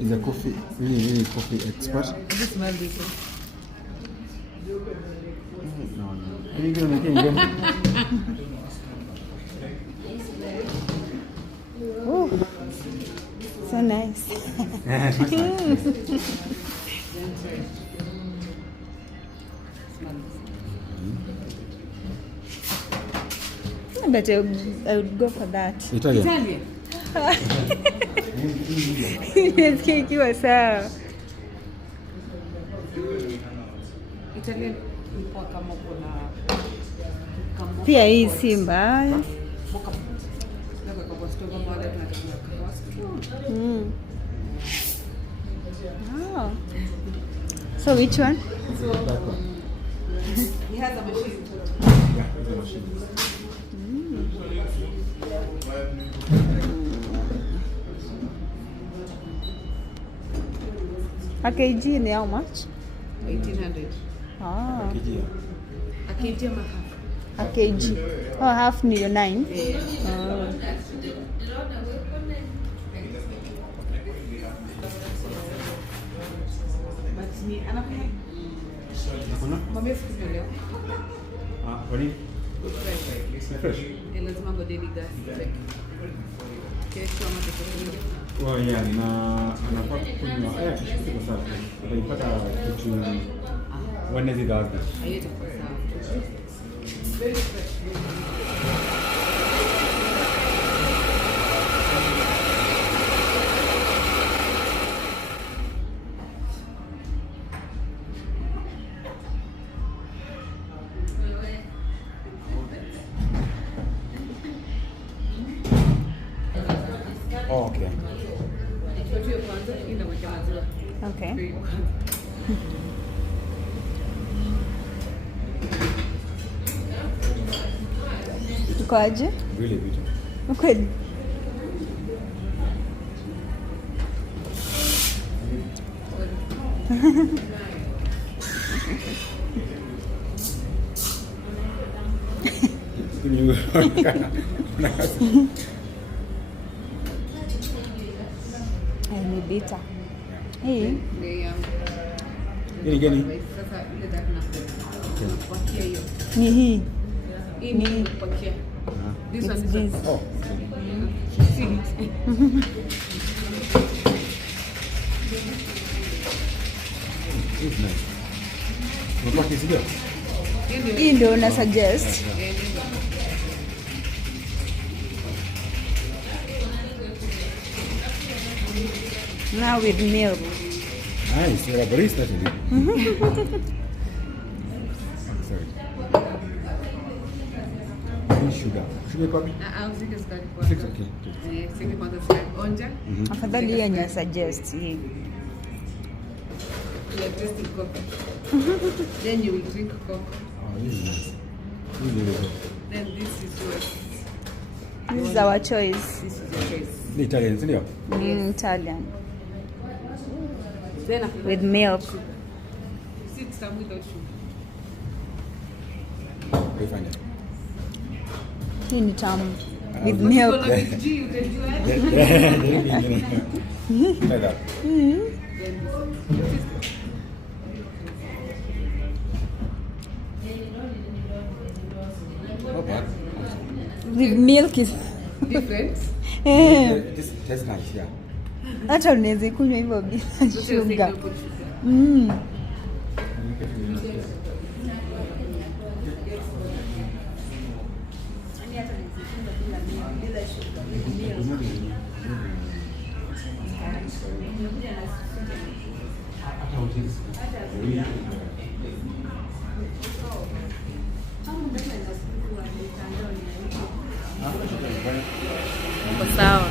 is a coffee, really coffee expert. This smell different. No. Are you gonna make it again? Oh, so nice. Yeah, it's nice. But I would go for that. Italian. Nasikia ikiwa sawa. Italian ilikuwa kama kuna Pia hii si mbaya. Oh. So which one? So that one. He has a machine. Yeah, it's a machine. A kg ni how much? 1800. Ah. A kg ama half? A kg. Oh, half ni 9. Yeah. Oh. But ni anafanya. Mwambie siku leo. What do you? Fresh. Lazima ngoje gas check. Kesho ama kesho. Oh yeah, anafaa kunywa kitu kwa sababu utaipata kitu Wednesday Thursday. Haita kwa sawa. Very fresh. Oh, okay. Okay. Ukoaje? Really beautiful. Ukweli? Ni bitter. Hii? Gani gani? Sasa ile dakika nakupatia hiyo. Ni hii. Hii ni kupatia. This one is This. Oh. See. It's nice. Unataka kisikia? Hii ndio una suggest. Now with milk. Nice. You're a barista today. Sorry. Sugar. Sugar copy? Usike sukari kwa. Six, okay. Sike kwanza sukari. Onja. Afadhali hiyo yenye suggest hii. You are tasting coffee. Then you will drink coffee. Oh, this is nice. Really good. Then this is yours. This is our choice. This is your choice. The Italian, isn't it? Italian. Then after With that, milk. sugar. You see it's done without sugar. We find it. Hii ni tamu. With milk. Gonna be G, you can do it. Like that. Then this. Not bad. With milk is Different. This tastes nice, yeah. hata unaweza kunywa hivyo bila So say sugar. no put sugar. Kwa sawa.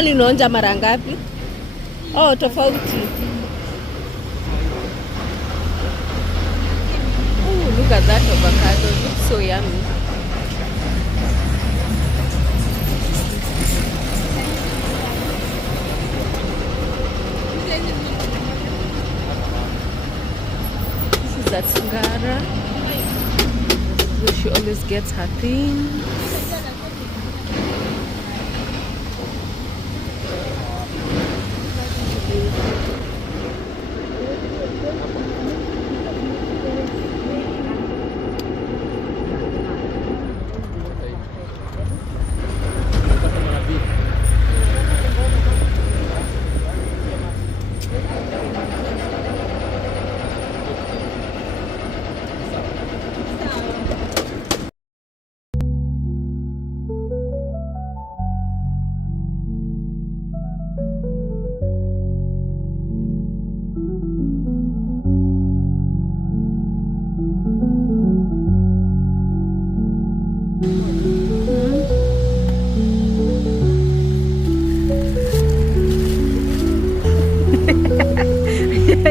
Kwani unaonja mara ngapi? Oh, tofauti. Oh, look at that avocado. It looks so yummy. This is at Sungara, where she always gets her things.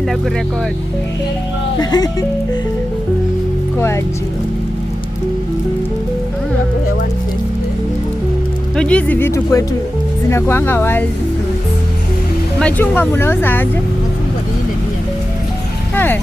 Na kurekodi kwaje? Unajua hizi vitu kwetu zinakuanga wild fruits. Machungwa mnauza aje? Machungwa ni ile pia. Hey.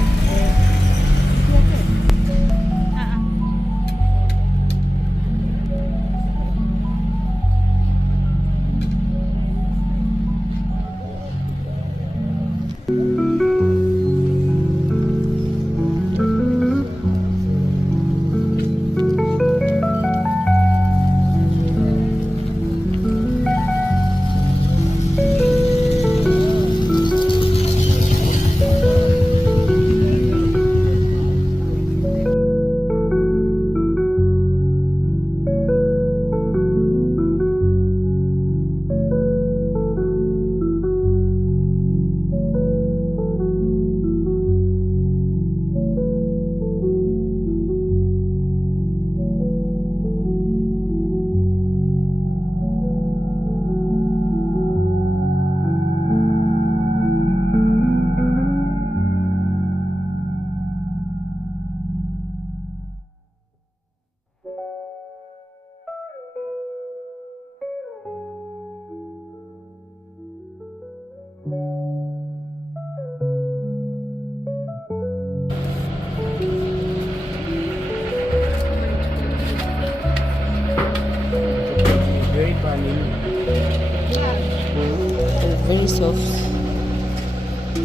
Very soft.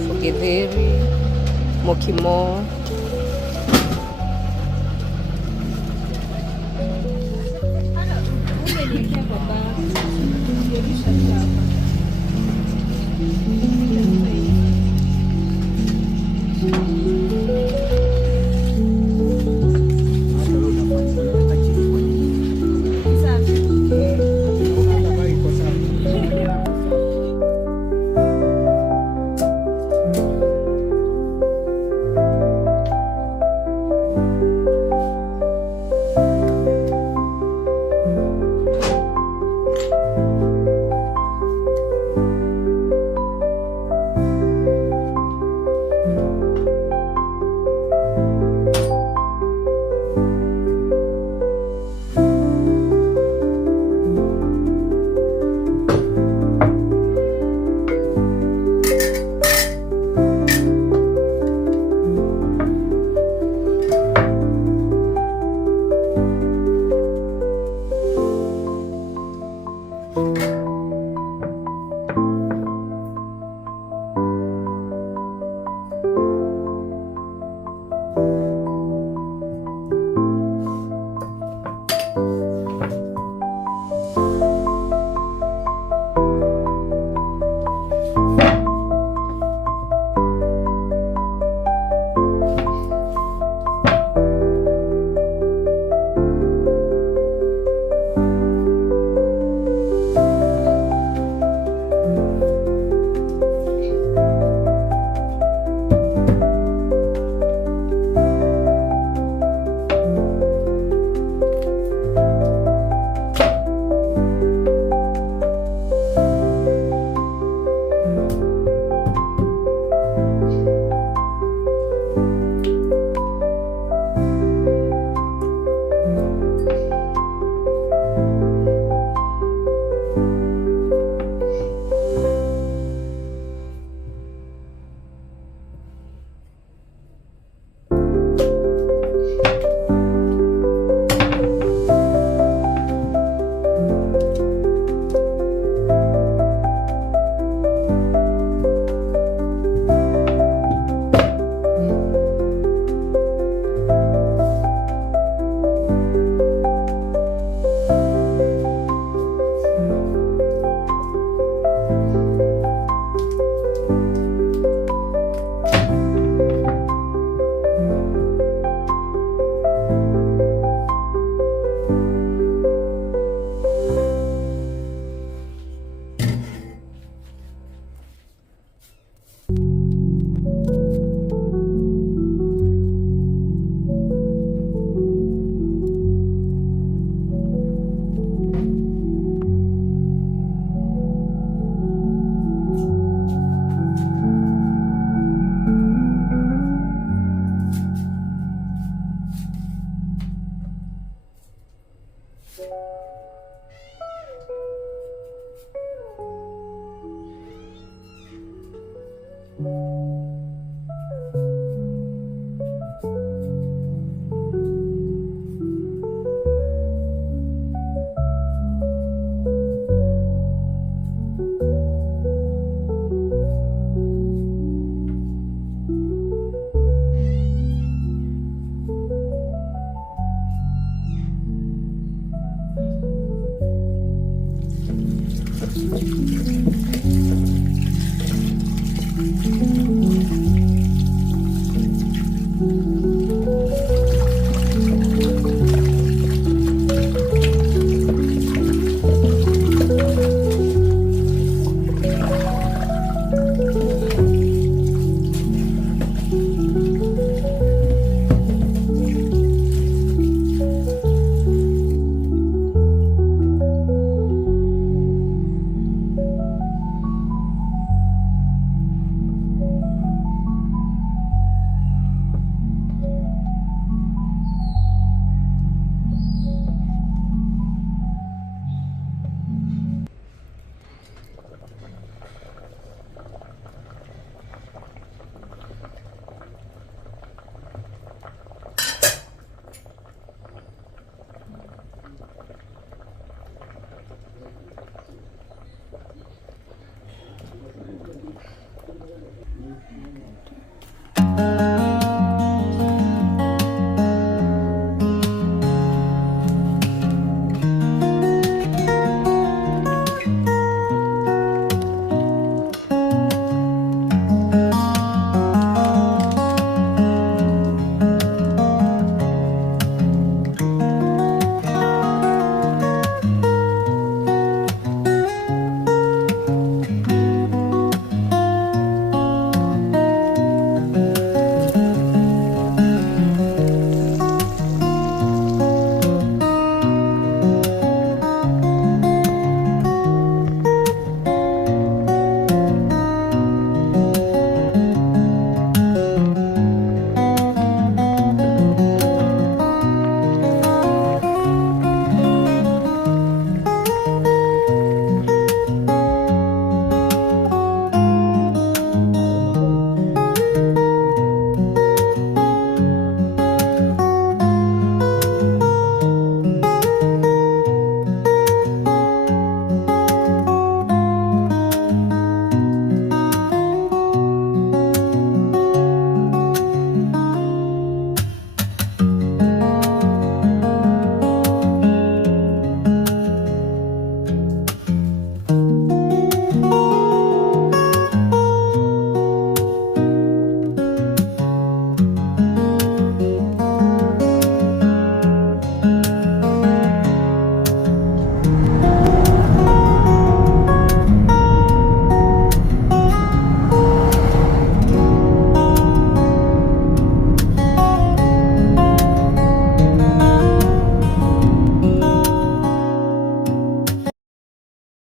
Forgetheri, mokimo.